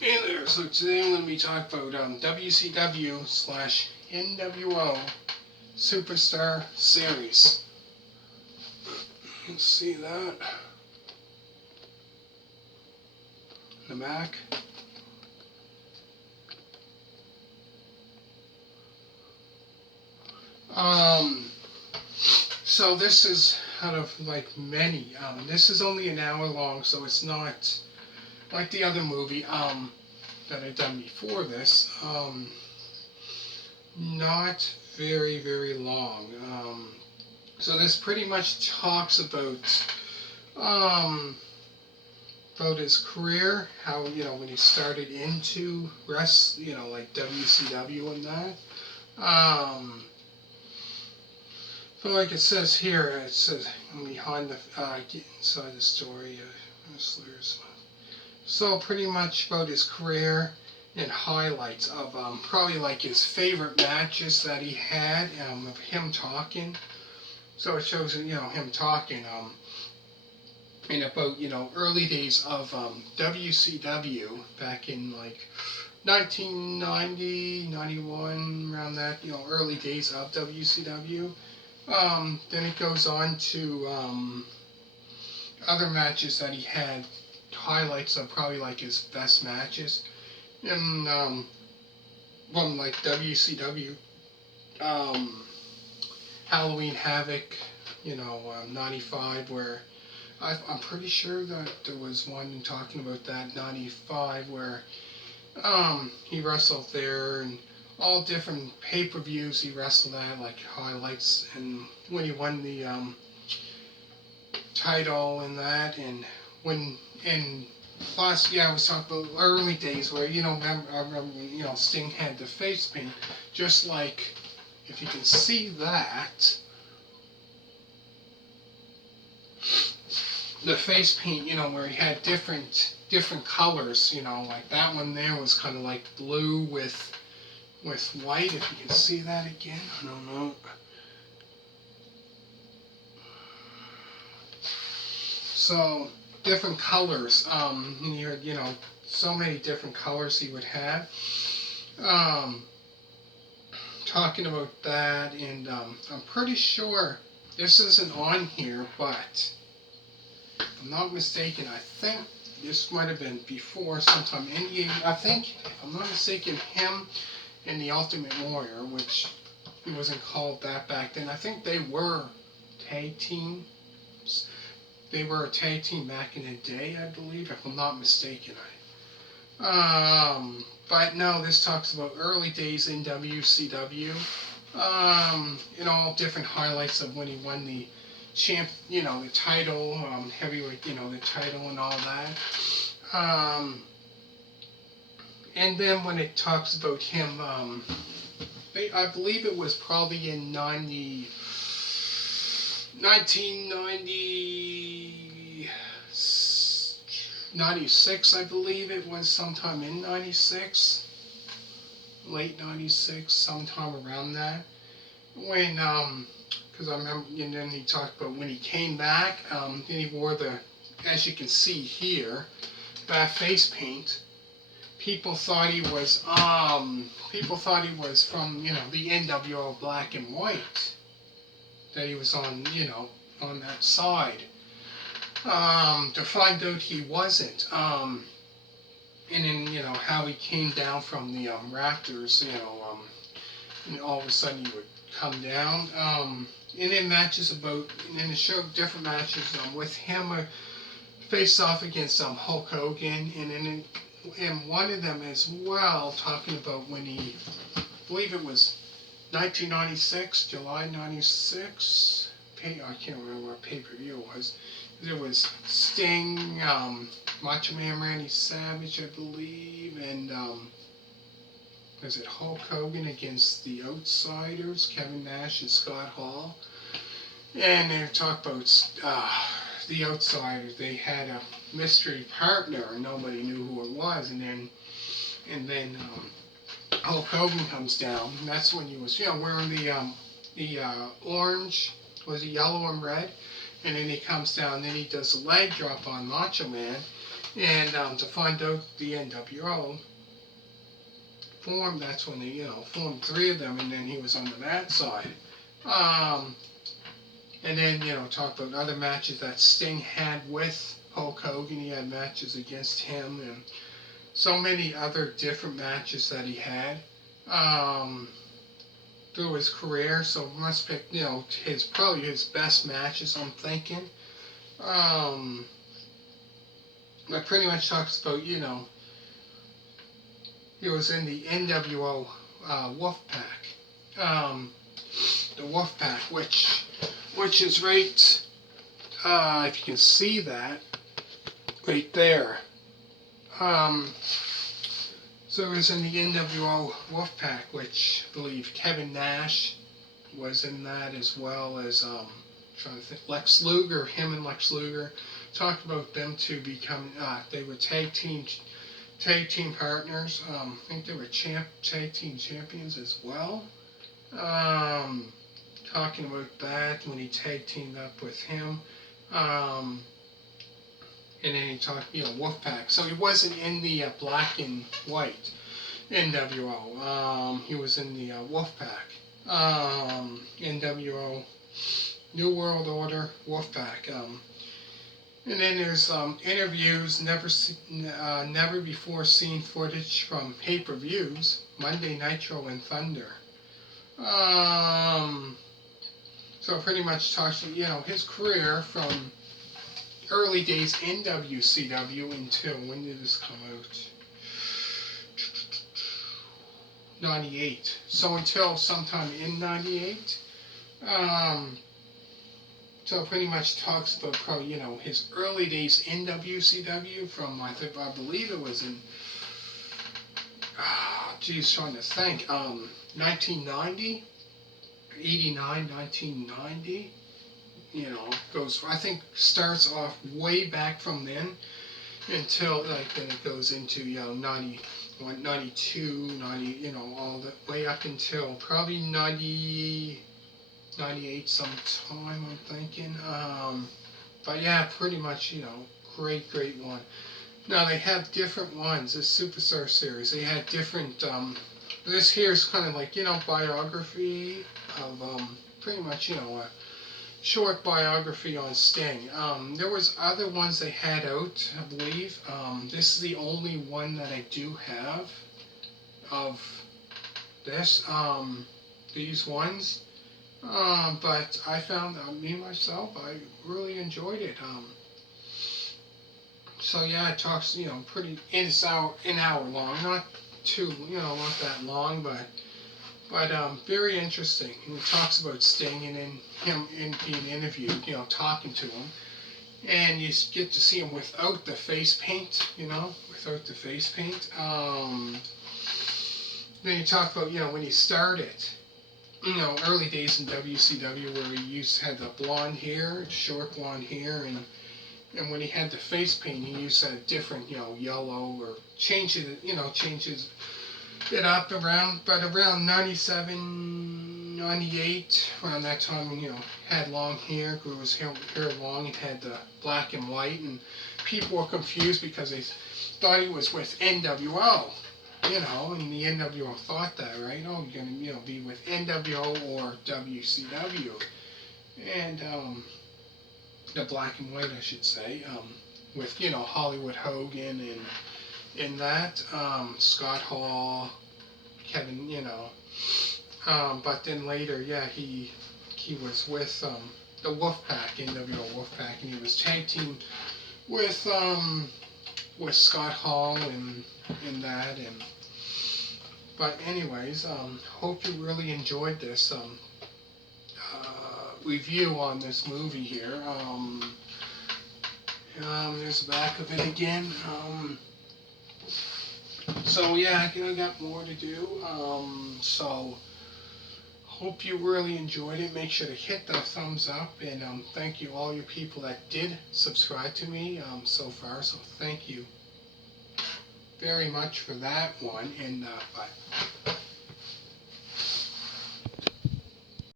Hey there, so today I'm going to be talking about WCW slash NWO Superstar Series. You can see that in the back. So this is out of like many. This is only an hour long, so it's not like the other movie that I've done before this. Not very long. So this pretty much talks um, about his career, how when he started into like WCW and that. Um, but like it says here, it says behind the get inside the story, wrestlers. So pretty much about his career and highlights of probably like his favorite matches that he had, of him talking. So it shows him talking in about early days of WCW back in like 1990, 91, around that early days of WCW. Then it goes on to other matches that he had, highlights of probably like his best matches. And one like WCW, Halloween Havoc, 95, where I'm pretty sure that there was one talking about that 95 where he wrestled there, and all different pay-per-views he wrestled at, like highlights, and when he won the title and that, and when and plus, yeah, I was talking about early days where I remember Sting had the face paint, just like if you can see that. The face paint, where he had different colors, like that one there was kind of like blue with white. If you can see that again, I don't know. So different colors. And you had so many different colors he would have. Um, Talking about that, and I'm pretty sure this isn't on here, but if I'm not mistaken, I think this might have been before sometime in the 80s. I think, if I'm not mistaken, him and the Ultimate Warrior, which he wasn't called that back then. I think they were tag teams. They were a tag team back in the day, I believe, if I'm not mistaken. But no, this talks about early days in WCW. All different highlights of when he won the the title, heavyweight, the title and all that. And then when it talks about him, I believe it was probably in 1996, I believe it was sometime in 96, late 96, sometime around that. When, because I remember, and then he talked about when he came back, then he wore as you can see here, that face paint. People thought he was from, the NWO Black and White, that he was on, on that side. To find out he wasn't. And then, how he came down from the rafters, and all of a sudden he would come down. And then and then it showed different matches with him face off against Hulk Hogan, and then in one of them as well, talking about when I believe it was 1996, July 96, I can't remember what pay-per-view it was. There was Sting, Macho Man Randy Savage, I believe, and was it Hulk Hogan against the Outsiders, Kevin Nash and Scott Hall. And they talked about the Outsiders. They had a mystery partner, and nobody knew who it was. And then Hulk Hogan comes down, and that's when he was wearing the orange, was it yellow and red? And then he comes down, and then he does a leg drop on Macho Man, And to find out the NWO formed, that's when they, formed three of them, and then he was on that side. Um, and then, talk about other matches that Sting had with Hulk Hogan. He had matches against him, and so many other different matches that he had through his career. So must pick, probably his best matches, I'm thinking. That pretty much talks about, he was in the NWO Wolfpack. The Wolfpack, which is right, if you can see that, right there. So it was in the NWO Wolfpack, which I believe Kevin Nash was in that, as well as, trying to think, Lex Luger. Him and Lex Luger talked about them two becoming, they were tag team partners. I think they were tag team champions as well. Talking about that when he tag teamed up with him. And then he talked, Wolfpack. So he wasn't in the black and white NWO. He was in the Wolfpack. NWO, New World Order, Wolfpack. And then there's interviews, never before seen footage from pay-per-views, Monday Nitro and Thunder. So it pretty much talks, his career from early days in WCW until, when did this come out? 98. So until sometime in 98. So it pretty much talks about probably, his early days in WCW from, I believe it was in, trying to think, 1990, 89, 1990. Goes, I think, starts off way back from then until, then it goes into, 91, 92, 90, all the way up until probably 90, 98 sometime, I'm thinking. But yeah, pretty much, great one. Now they have different ones, this Superstar series. They had different, this here is kind of like, biography of, pretty much, a short biography on Sting. There was other ones they had out, I believe. This is the only one that I do have of this, these ones. But I found, me myself, I really enjoyed it. So yeah, it talks, pretty, it's an hour long, not too, not that long, but very interesting. And it talks about Sting and then him being interviewed, talking to him. And you get to see him without the face paint, without the face paint. Then you talk about, when he started, early days in WCW where he had the blonde hair, short blonde hair, and when he had the face paint, he used a different, yellow, or changes it up around, but around 97, 98, around that time, had long hair, grew his hair long, and had the black and white, and people were confused because they thought he was with NWO, and the NWO thought that, right? Oh, you're gonna, be with NWO or WCW, and the black and white, I should say, with Hollywood Hogan and that, Scott Hall, Kevin, but then later, yeah, he was with the Wolfpack, NWO Wolfpack, and he was tag team with Scott Hall and that, but anyways, hope you really enjoyed this review on this movie here. There's the back of it again. So yeah, I got more to do. So hope you really enjoyed it. Make sure to hit the thumbs up, and thank you all you people that did subscribe to me so far. So thank you very much for that one, and bye.